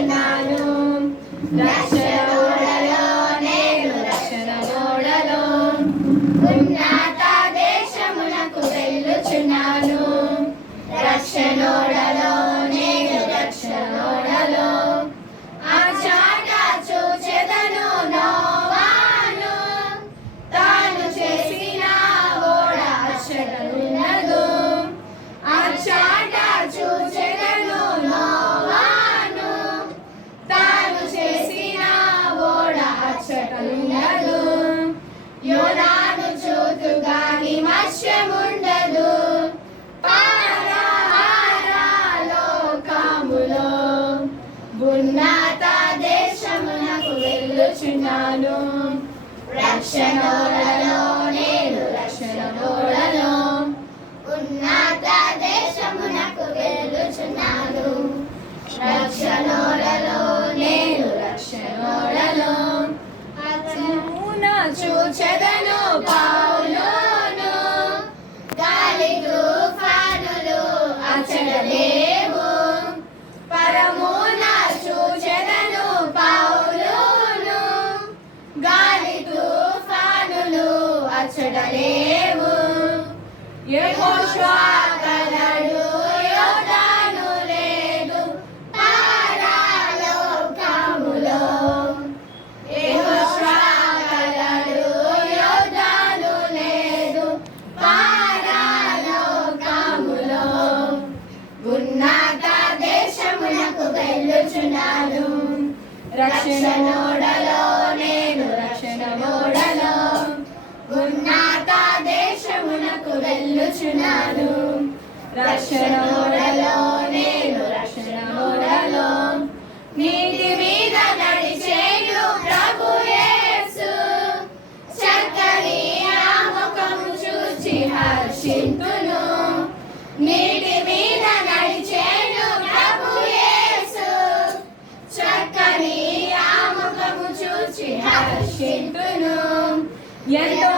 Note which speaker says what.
Speaker 1: వెళ్ళుచున్నాను రక్షణ ఓడలో నేను రక్షణ ఓడలో ఉన్నత దేశమునకు వెళ్ళుచున్నాను. రక్షణలో నేను రక్షణలో ఉన్నత దేశమునకు వెళ్ళుచున్నాను. రక్షణలో నేను రక్షణలో అతమున చూచెదను తుఫానులు అచడలేవు యెహోషువ కలడు యోర్దాను లేదు పారాలోకములో. కలడు యోర్దాను లేదు పారాలోకములో. ఉన్నత దేశమునకు వెళ్ళుచున్నాను రక్షణ దేశమునకు వెళ్ళుచున్నాను రక్షణ నేను రక్షణ నీటి మీద నడిచేను ప్రభు యేసు. చక్కని ఆ ముఖము చూచి హర్షింతును. నీటి మీద ప్రభు యేసు. చక్కని ఆ ముఖము చూచి హర్షింతును. ఎంతో